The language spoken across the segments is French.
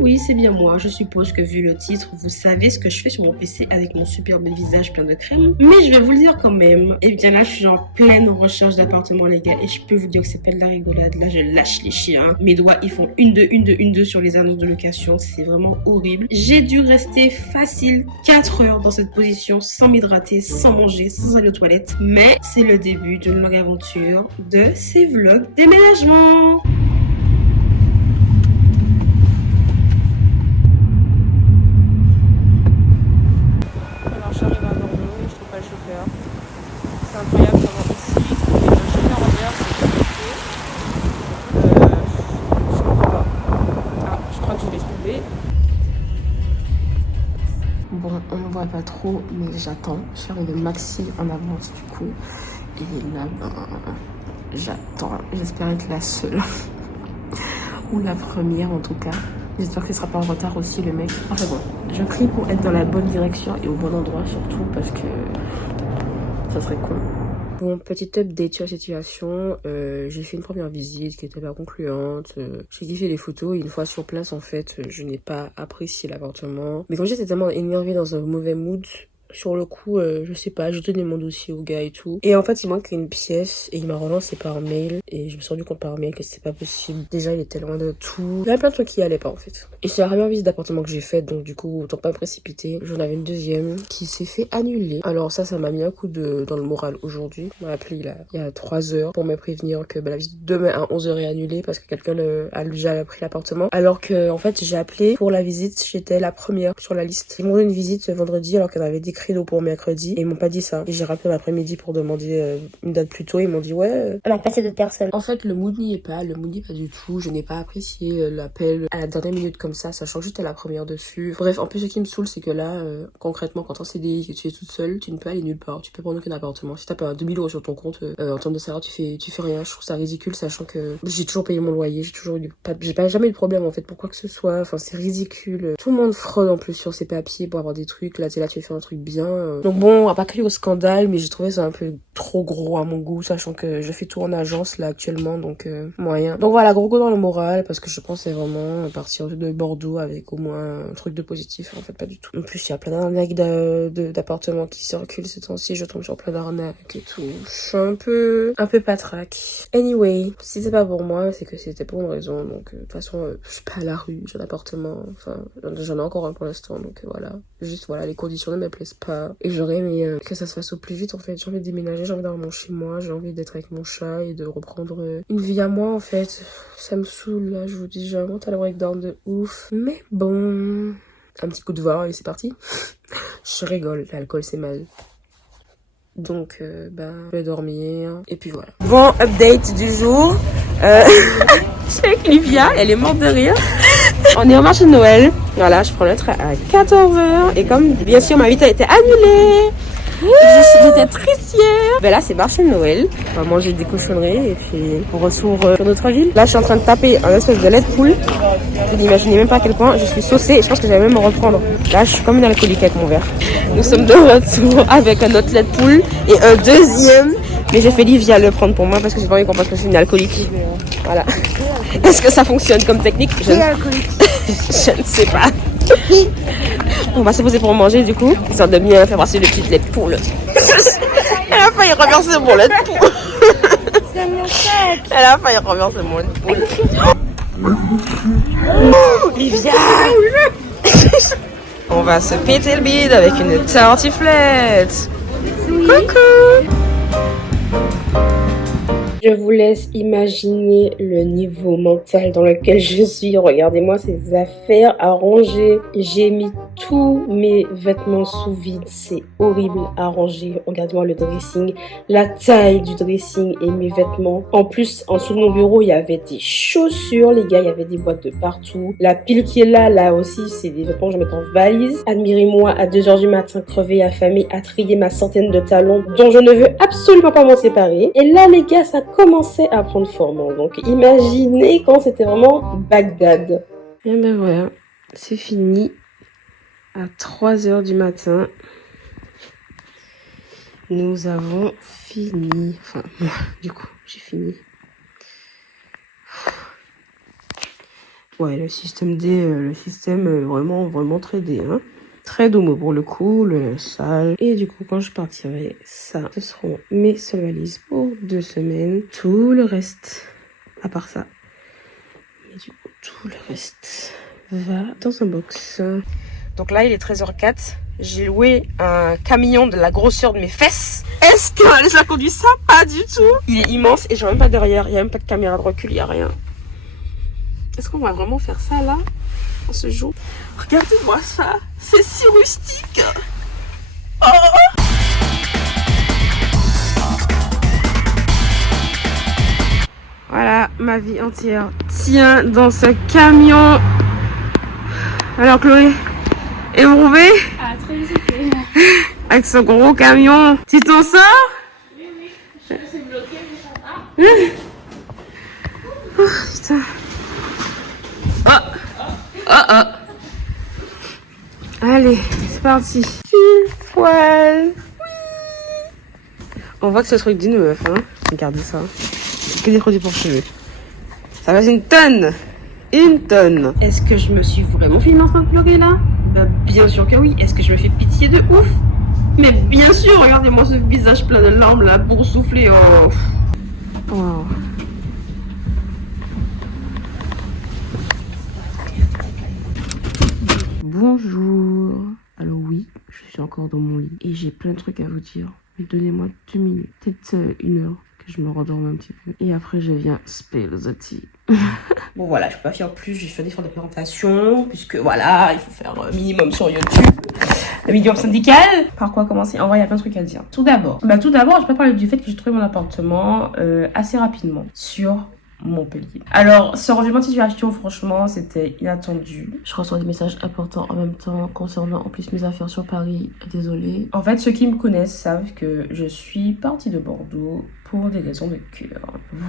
oui, c'est bien moi. Je suppose que vu le titre, vous savez ce que je fais sur mon PC avec mon superbe visage plein de crème. Mais je vais vous le dire quand même. Et bien là, je suis en pleine recherche d'appartement, les gars. Et je peux vous dire que c'est pas de la rigolade. Là, je lâche les chiens. Mes doigts, ils font une deux sur les annonces de location. C'est vraiment horrible. J'ai dû rester facile 4 heures dans cette position sans m'hydrater, sans manger, sans aller aux toilettes. Mais c'est le début d'une longue aventure de ces vlogs déménagement. Alors j'arrive à Bordeaux, je trouve pas le chauffeur. C'est incroyable comment ici, trouver le chauffeur en heure, c'est compliqué. Je comprends pas. Ah, je crois que je vais tomber. Bon, on ne voit pas trop, mais j'attends. Je suis arrivée maxi en avance du coup. Et là, ben, j'attends. J'espère être la seule. Ou la première en tout cas. J'espère qu'il ne sera pas en retard aussi le mec. Enfin bon, je prie pour être dans la bonne direction et au bon endroit surtout parce que ça serait con. Bon, petite update sur la situation. J'ai fait une première visite qui était pas concluante. J'ai kiffé les photos et une fois sur place en fait, je n'ai pas apprécié l'appartement. Mais quand j'étais tellement énervée dans un mauvais mood, sur le coup, je sais pas, j'ai donné mon dossier au gars et tout. Et en fait, il manque une pièce et il m'a relancé par mail. Et je me suis rendu compte par mail que c'était pas possible. Déjà, il était loin de tout. Il y avait plein de trucs qui allaient pas en fait. Et c'est la première visite d'appartement que j'ai faite, donc du coup, autant pas me précipiter. J'en avais une deuxième qui s'est fait annuler. Alors ça m'a mis un coup dans le moral aujourd'hui. On m'a appelé là, il y a 3 heures pour me prévenir que la visite demain à 11 h est annulée parce que quelqu'un a déjà pris l'appartement. Alors que en fait, j'ai appelé pour la visite, j'étais la première sur la liste. Ils m'ont donné une visite vendredi alors qu'on avait des créneaux pour mercredi et ils m'ont pas dit ça. Et j'ai rappelé l'après-midi pour demander une date plus tôt. Ils m'ont dit ouais. On a passé d'autres personnes. En fait, le mood n'y est pas du tout. Je n'ai pas apprécié l'appel à la dernière minute comme ça, sachant que j'étais la première dessus. Bref, en plus, ce qui me saoule, c'est que là, concrètement, quand t'es en CDI, que tu es toute seule, tu ne peux aller nulle part. Tu peux prendre aucun appartement. Si t'as pas 2000 € sur ton compte, en termes de salaire, tu fais rien. Je trouve ça ridicule, sachant que j'ai toujours payé mon loyer, j'ai jamais eu de problème en fait pour quoi que ce soit. Enfin, c'est ridicule. Tout le monde fraude en plus sur ses papiers pour avoir des trucs. Là, t'es là, tu fais un truc bien. Donc bon, on va pas crier au scandale, mais j'ai trouvé ça un peu trop gros à mon goût, sachant que je fais tout en agence là actuellement, donc moyen. Donc voilà, gros go dans le moral, parce que je pensais vraiment partir de Bordeaux avec au moins un truc de positif, en fait pas du tout. En plus, il y a plein d'arnaques d'appartements qui circulent ces temps-ci, je tombe sur plein d'arnaques et tout. Je suis un peu patraque. Anyway, si c'est pas pour moi, c'est que c'était pour une raison, donc de toute façon, je suis pas à la rue, j'ai un appartement, enfin, j'en ai encore un pour l'instant, donc voilà. Juste voilà, les conditions ne me plaisent pas. Et j'aurais aimé que ça se fasse au plus vite en fait. J'ai envie de déménager, j'ai envie d'avoir mon chez moi, j'ai envie d'être avec mon chat et de reprendre une vie à moi en fait. Ça me saoule là, je vous dis, j'ai un mental breakdown de ouf. Mais bon, un petit coup de vin et c'est parti. Je rigole, l'alcool c'est mal. Donc je vais dormir et puis voilà. Bon, update du jour. Je suis avec Livia, elle est morte de rire. On est au marché de Noël. Voilà, je prends le train à 14 h. Et comme bien sûr ma visite a été annulée, j'étais triste hier. Ben là c'est marché de Noël. On va manger des cochonneries et puis on retourne sur notre ville. Là je suis en train de taper un espèce de lait de poule. Vous n'imaginez même pas à quel point je suis saucée et je pense que j'allais même me reprendre. Là je suis comme une alcoolique avec mon verre. Nous sommes de retour avec un autre lait de poule et un deuxième. Mais j'ai fait Livia le prendre pour moi parce que j'ai pas envie qu'on pense que je suis une alcoolique. Voilà. Est-ce que ça fonctionne comme technique? Je ne sais pas. On va se poser pour manger du coup. Histoire de bien faire passer le petit lait de poule. Elle a failli renverser mon lait de poule. C'est mon sac. Elle a failli renverser mon lait de poule. Oh, Livia. On va se péter le bide avec une tartiflette. Coucou. Je vous laisse imaginer le niveau mental dans lequel je suis. Regardez-moi ces affaires à ranger. J'ai mis tous mes vêtements sous vide. C'est horrible à ranger. Regardez-moi le dressing, la taille du dressing et mes vêtements. En plus, en dessous de mon bureau, il y avait des chaussures, les gars. Il y avait des boîtes de partout. La pile qui est là aussi, c'est des vêtements que je mets en valise. Admirez-moi à 2 h du matin, crevée, affamée, à trier ma centaine de talons dont je ne veux absolument pas m'en séparer. Et là, les gars, ça commençait à prendre forme. Donc imaginez quand c'était vraiment Bagdad. Et ben voilà, c'est fini. À 3 h du matin, nous avons fini. Enfin, moi, du coup, j'ai fini. Ouais, le système D, le système vraiment très D, hein. Très domo pour le coup, le sale. Et du coup, quand je partirai, ça, ce seront mes seules valises pour 2 semaines. Tout le reste, à part ça. Mais du coup, tout le reste va dans un box. Donc là, il est 13h04. J'ai loué un camion de la grosseur de mes fesses. Est-ce que ça conduit ça? Pas du tout. Il est immense et je vois même pas derrière. Il n'y a même pas de caméra de recul, il n'y a rien. Est-ce qu'on va vraiment faire ça là, en ce jour? Regardez-moi ça. C'est si rustique. Oh! Voilà, ma vie entière tient dans ce camion. Alors Chloé, éprouvée? Ah, très visité. Avec ce gros camion. Tu t'en sors? Oui, oui. Je suis bloquée, mais ça va. Oh putain. Oh. Allez, c'est parti. Pile poil. Oui. On voit que ce truc d'une meuf, hein. Regardez ça. C'est que des produits pour cheveux. Ça va, c'est une tonne. Une tonne. Est-ce que je me suis vraiment filmée en train de pleurer là? Bah bien sûr que oui. Est-ce que je me fais pitié de ouf? Mais bien sûr, regardez-moi ce visage plein de larmes là, boursouflé. Oh. Wow. Bonjour. Alors oui, je suis encore dans mon lit et j'ai plein de trucs à vous dire. Mais donnez-moi 2 minutes, peut-être 1 heure, que je me rendorme un petit peu. Et après, je viens spill the tea. Bon voilà, je peux pas faire plus, j'ai fait des présentations, puisque voilà, il faut faire un minimum sur YouTube. Le minimum syndical. Par quoi commencer? En vrai, il y a plein de trucs à dire. Tout d'abord, je peux parler du fait que j'ai trouvé mon appartement assez rapidement sur Montpellier. Alors, ce revirement de situation, franchement, c'était inattendu. Je reçois des messages importants en même temps concernant en plus mes affaires sur Paris. Désolée. En fait, ceux qui me connaissent savent que je suis partie de Bordeaux pour des raisons de cœur.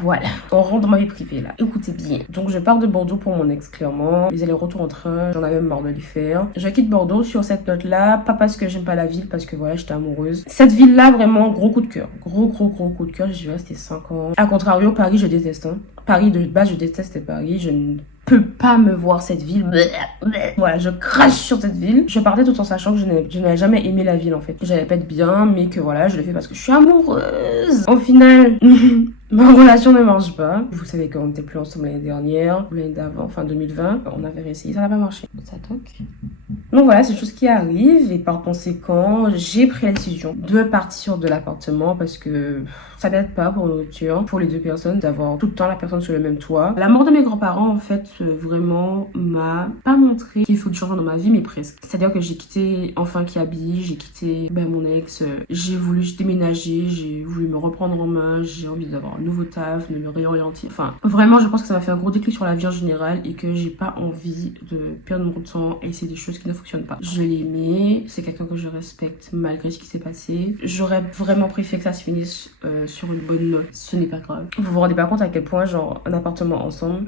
Voilà. On rentre dans ma vie privée là. Écoutez bien. Donc, je pars de Bordeaux pour mon ex, clairement. Les allers-retours en train, j'en avais même marre de les faire. Je quitte Bordeaux sur cette note-là. Pas parce que j'aime pas la ville, parce que voilà, j'étais amoureuse. Cette ville-là, vraiment, gros coup de cœur. Gros coup de cœur. J'y vais rester 5 ans. A contrario, Paris, je déteste. Hein. Paris, de base, je déteste Paris. Je ne peux pas me voir cette ville. Voilà, je crache sur cette ville. Je partais tout en sachant que je n'avais jamais aimé la ville en fait. Que j'allais pas être bien, mais que voilà, je l'ai fait parce que je suis amoureuse. Au final, ma relation ne marche pas. Vous savez qu'on n'était plus ensemble l'année dernière, l'année d'avant, enfin 2020. On avait réessayé, ça n'a pas marché. Ça toque. Donc voilà, c'est des choses qui arrivent et par conséquent, j'ai pris la décision de partir de l'appartement parce que ça n'aide pas pour une rupture, pour les 2 personnes, d'avoir tout le temps la personne sur le même toit. La mort de mes grands-parents, en fait, vraiment m'a pas montré qu'il faut du changement dans ma vie, mais presque. C'est-à-dire que j'ai quitté Enfin qui habille, j'ai quitté mon ex, j'ai voulu déménager, j'ai voulu me reprendre en main, j'ai envie d'avoir un nouveau taf, de me réorienter. Enfin, vraiment, je pense que ça m'a fait un gros déclic sur la vie en général et que j'ai pas envie de perdre mon temps et essayer des choses qui ne fonctionnent pas. Je l'ai aimé, c'est quelqu'un que je respecte malgré ce qui s'est passé. J'aurais vraiment préféré que ça se finisse sur une bonne note. Ce n'est pas grave. Vous vous rendez pas compte à quel point, genre, un appartement ensemble,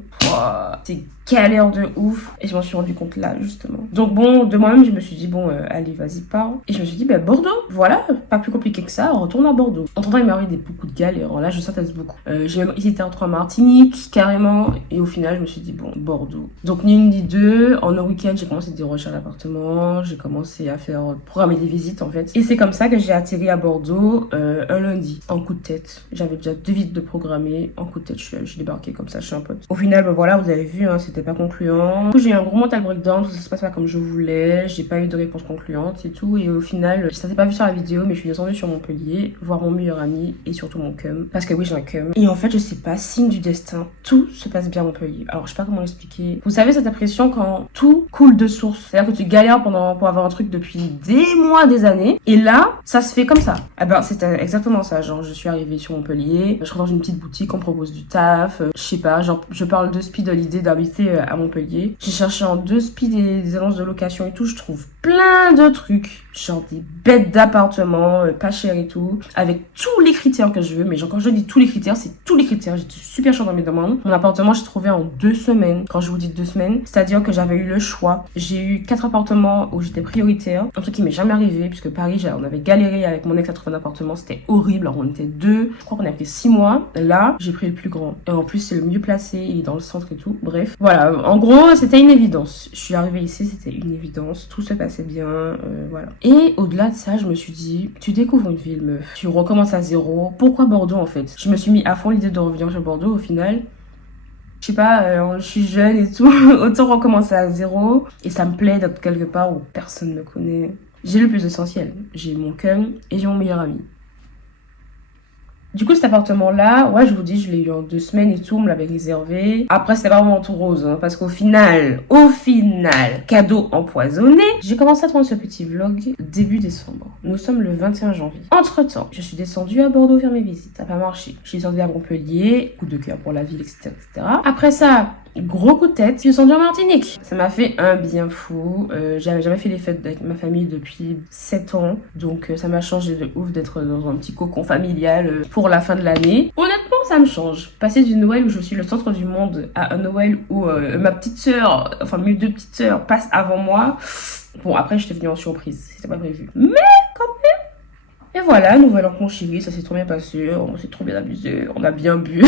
c'est galère de ouf. Et je m'en suis rendu compte là, justement. Donc bon, de moi-même, je me suis dit, bon, allez, vas-y, pars. Et je me suis dit, Bordeaux, voilà, pas plus compliqué que ça, retourne à Bordeaux. Entre-temps, il m'est arrivé beaucoup de galères. Là, je s'intéresse beaucoup. J'ai même hésité entre Martinique, carrément. Et au final, je me suis dit, bon, Bordeaux. Donc, ni une ni deux. En un week-end, j'ai commencé des recherches d'appartement. J'ai commencé à faire programmer des visites, en fait. Et c'est comme ça que j'ai atterri à Bordeaux un lundi, en coup de tête. J'avais déjà 2 visites de programmer. En coup de tête, j'ai débarqué comme ça chez un pote. Au final, voilà, vous avez vu, hein, c'était pas concluant. Du coup, j'ai eu un gros mental breakdown. Tout ça se passe pas comme je voulais. J'ai pas eu de réponse concluante et tout. Et au final, ça s'est pas vu sur la vidéo, mais je suis descendue sur Montpellier, voir mon meilleur ami et surtout mon cum. Parce que oui, j'ai un cum. Et en fait, je sais pas, signe du destin, tout se passe bien à Montpellier. Alors, je sais pas comment l'expliquer. Vous savez cette impression quand tout coule de source. C'est-à-dire que tu galères pour avoir un truc depuis des mois, des années. Et là, ça se fait comme ça. Eh ben, c'était exactement ça. Genre, je suis arrivée sur Montpellier. Je rentre dans une petite boutique, on me propose du taf. Je sais pas, genre, je parle de speed de l'idée d'habiter à Montpellier. J'ai cherché en 2 speed des annonces de location et tout. Je trouve plein de trucs. Genre des bêtes d'appartements, pas cher et tout. Avec tous les critères que je veux. Mais genre, quand je dis tous les critères, c'est tous les critères. J'étais super chère dans mes demandes. Mon appartement, j'ai trouvé en 2 semaines. Quand je vous dis 2 semaines, c'est-à-dire que j'avais eu le choix. J'ai eu 4 appartements où j'étais prioritaire. Un truc qui m'est jamais arrivé, puisque Paris, on avait galéré avec mon ex à trouver un appartement. C'était horrible. Alors, on était 2. Je crois qu'on a fait 6 mois. Là, j'ai pris le plus grand. Et en plus, c'est le mieux placé. Il est dans le centre et tout. Bref. Voilà. voilà, en gros, c'était une évidence. Je suis arrivée ici, c'était une évidence. Tout se passait bien, voilà. Et au-delà de ça, je me suis dit, tu découvres une ville, meuf. Tu recommences à zéro. Pourquoi Bordeaux, en fait? Je me suis mis à fond l'idée de revenir sur Bordeaux, au final. Je sais pas, je suis jeune et tout. Autant recommencer à zéro. Et ça me plaît d'être quelque part où personne ne me connaît. J'ai le plus essentiel. J'ai mon cœur et j'ai mon meilleur ami. Du coup, cet appartement-là, ouais, je vous dis, je l'ai eu en 2 semaines et tout, on me l'avait réservé. Après, c'était pas vraiment tout rose, hein, parce qu'au final, cadeau empoisonné, j'ai commencé à tourner ce petit vlog début décembre. Nous sommes le 21 janvier. Entre-temps, je suis descendue à Bordeaux faire mes visites. Ça n'a pas marché. Je suis descendue à Montpellier, coup de cœur pour la ville, etc., etc. Après ça, gros coup de tête, je suis descendue en Martinique. Ça m'a fait un bien fou. J'avais jamais fait les fêtes avec ma famille depuis 7 ans. Donc ça m'a changé de ouf d'être dans un petit cocon familial pour la fin de l'année. Honnêtement, ça me change. Passer du Noël où je suis le centre du monde à un Noël où ma petite sœur, enfin mes 2 petites sœurs passent avant moi. Bon, après j'étais venue en surprise, c'était pas prévu. Mais quand même. Et voilà, nouvel an avec mon chéri, ça s'est trop bien passé, on s'est trop bien amusé, on a bien bu,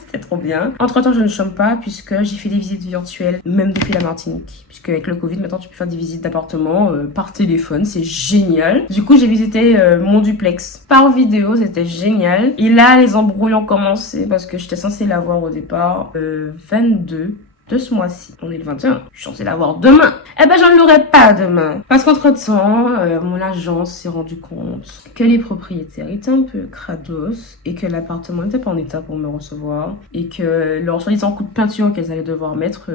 c'était trop bien. Entre temps, je ne chôme pas puisque j'ai fait des visites virtuelles, même depuis la Martinique. Puisque avec le Covid, maintenant tu peux faire des visites d'appartement par téléphone, c'est génial. Du coup, j'ai visité mon duplex par vidéo, c'était génial. Et là, les embrouilles ont commencé parce que j'étais censée l'avoir au départ 22 de ce mois-ci. On est le 21. Je suis censée l'avoir demain. Eh ben, je ne l'aurai pas demain. Parce qu'entre-temps, mon agence s'est rendu compte que les propriétaires étaient un peu crados et que l'appartement n'était pas en état pour me recevoir et que leur soi-disant coup de peinture qu'elles allaient devoir mettre,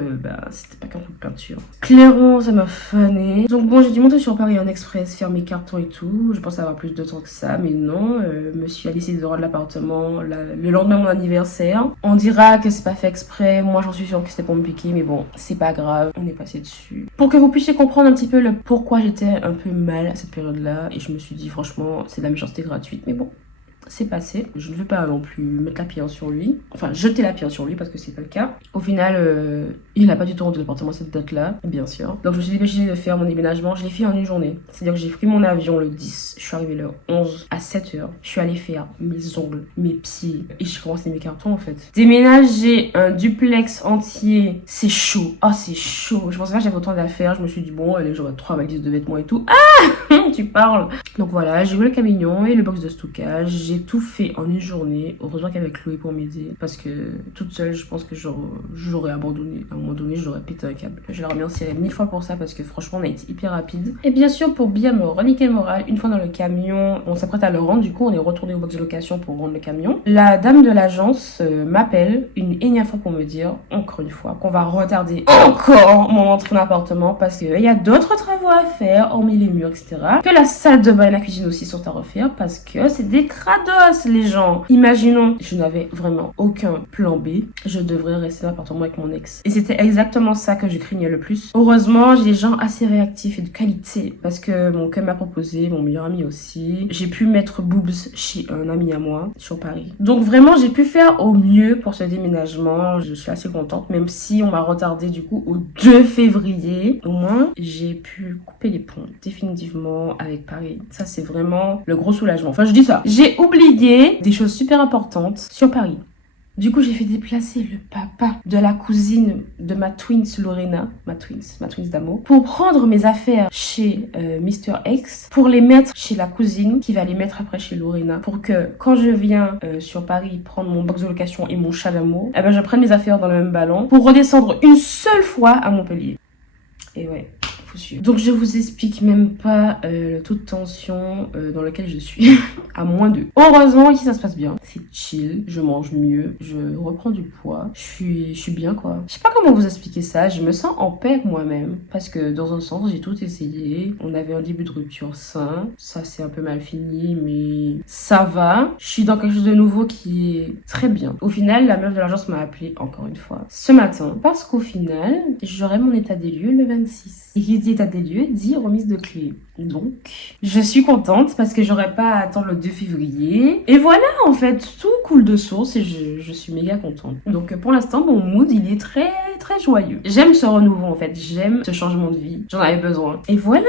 c'était pas qu'un coup de peinture. Clairement, ça m'a fané. Donc bon, j'ai dû monter sur Paris en express, faire mes cartons et tout. Je pensais avoir plus de temps que ça, mais non. Monsieur a décidé de rendre l'appartement le lendemain de mon anniversaire. On dira que c'est pas fait exprès. Moi, j'en suis sûre que c'était pour me piquer, mais bon, c'est pas grave, on est passé dessus. Pour que vous puissiez comprendre un petit peu le pourquoi j'étais un peu mal à cette période-là, et je me suis dit, franchement, c'est de la méchanceté gratuite, mais bon. C'est passé. Je ne veux pas non plus mettre la pierre sur lui. Enfin, jeter la pierre sur lui parce que c'est pas le cas. Au final, il n'a pas du tout rendu l'appartement cette date-là, bien sûr. Donc je me suis dépêchée de faire mon déménagement. Je l'ai fait en une journée. C'est-à-dire que j'ai pris mon avion le 10. Je suis arrivée le 11 à 7h. Je suis allée faire mes ongles, mes pieds. Et j'ai commencé mes cartons en fait. Déménager un duplex entier, c'est chaud. Oh, c'est chaud. Je pensais pas que j'avais autant d'affaires. Je me suis dit, bon, allez, j'aurai 3 valises de vêtements et tout. Ah tu parles. Donc voilà, j'ai eu le camion et le box de stockage. J'ai tout fait en une journée. Heureusement qu'il y avait Chloé pour m'aider. Parce que toute seule, je pense que j'aurais abandonné. À un moment donné, j'aurais pété un câble. Je la remercierai 1000 fois pour ça parce que franchement, on a été hyper rapide. Et bien sûr, pour bien me reliquer le moral, une fois dans le camion, on s'apprête à le rendre. Du coup, on est retourné au box de location pour rendre le camion. La dame de l'agence m'appelle une énième fois pour me dire, encore une fois, qu'on va retarder encore mon entrée en appartement parce qu'il y a d'autres travaux à faire, hormis les murs, etc. Que la salle de bain et la cuisine aussi sont à refaire parce que c'est des crados, les gens. Imaginons, je n'avais vraiment aucun plan B. Je devrais rester dans l'appartement avec mon ex. Et c'était exactement ça que je craignais le plus. Heureusement, j'ai des gens assez réactifs et de qualité parce que mon cœur m'a proposé, mon meilleur ami aussi. J'ai pu mettre boobs chez un ami à moi sur Paris. Donc vraiment, j'ai pu faire au mieux pour ce déménagement. Je suis assez contente, même si on m'a retardé du coup au 2 février. Au moins, j'ai pu couper les ponts définitivement avec Paris. Ça, c'est vraiment le gros soulagement. Enfin, je dis ça. J'ai oublié des choses super importantes sur Paris. Du coup, j'ai fait déplacer le papa de la cousine de ma twins Lorena, ma twins d'amour, pour prendre mes affaires chez Mr. X, pour les mettre chez la cousine qui va les mettre après chez Lorena, pour que quand je viens sur Paris prendre mon box de location et mon chat d'amour, eh ben je prenne mes affaires dans le même ballon pour redescendre une seule fois à Montpellier. Et ouais. Donc je vous explique même pas le taux de tension dans lequel je suis à -2. Heureusement ici ça se passe bien, c'est chill, je mange mieux, je reprends du poids, je suis bien quoi. Je sais pas comment vous expliquer ça, je me sens en paix avec moi-même parce que dans un sens j'ai tout essayé, on avait un début de rupture sain, ça c'est un peu mal fini mais ça va, je suis dans quelque chose de nouveau qui est très bien. Au final la meuf de l'agence m'a appelé encore une fois ce matin parce qu'au final j'aurai mon état des lieux le 26 et qui dit état des lieux dit remise de clés. Donc, je suis contente parce que j'aurais pas à attendre le 2 février. Et voilà, en fait, tout coule de source et je suis méga contente. Donc, pour l'instant, mon mood, il est très, très joyeux. J'aime ce renouveau, en fait. J'aime ce changement de vie. J'en avais besoin. Et voilà,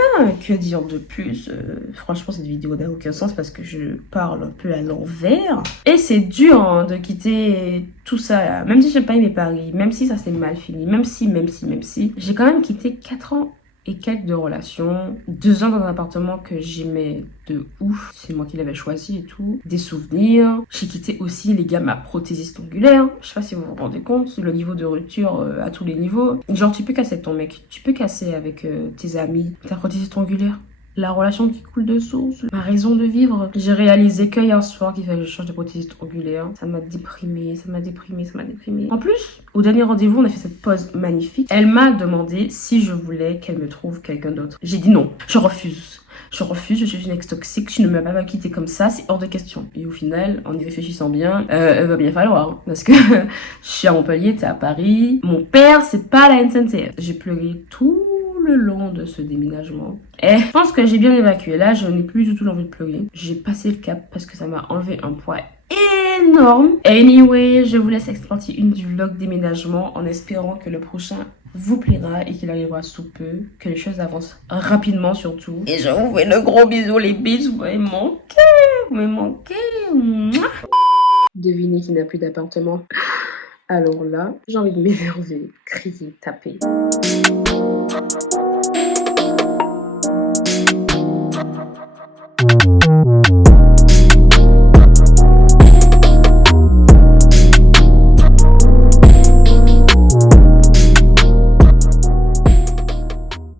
que dire de plus. Franchement, cette vidéo n'a aucun sens parce que je parle un peu à l'envers. Et c'est dur hein, de quitter tout ça, là. Même si j'ai pas aimé Paris, même si ça s'est mal fini, même si, j'ai quand même quitté 4 ans et quelques de relations, 2 ans dans un appartement que j'aimais de ouf, c'est moi qui l'avais choisi et tout, des souvenirs. J'ai quitté aussi les gars ma prothésiste ongulaire, je sais pas si vous vous rendez compte, le niveau de rupture à tous les niveaux. Genre tu peux casser avec ton mec, tu peux casser avec tes amis, ta prothésiste ongulaire. La relation qui coule de source, ma raison de vivre. J'ai réalisé que hier soir qu'il fallait que je change de prothésiste ongulaire. Ça m'a déprimée, ça m'a déprimée. En plus, au dernier rendez-vous, on a fait cette pause magnifique. Elle m'a demandé si je voulais qu'elle me trouve quelqu'un d'autre. J'ai dit non, je refuse. Je refuse, je suis une ex toxique, tu ne m'as pas quitté comme ça, c'est hors de question. Et au final, en y réfléchissant bien, va bien falloir. Hein, parce que je suis à Montpellier, t'es à Paris. Mon père, c'est pas la SNCF. J'ai pleuré tout le long de ce déménagement. Et je pense que j'ai bien évacué. Là, je n'ai plus du tout envie de pleurer. J'ai passé le cap parce que ça m'a enlevé un poids énorme. Anyway, je vous laisse avec cette partie 1 du vlog déménagement en espérant que le prochain vous plaira et qu'il arrivera sous peu, que les choses avancent rapidement surtout. Et je vous fais de gros bisous les bises, vous m'avez manqué. Mouah. Devinez qu'il n'a plus d'appartement. Alors là, j'ai envie de m'énerver, crier, taper.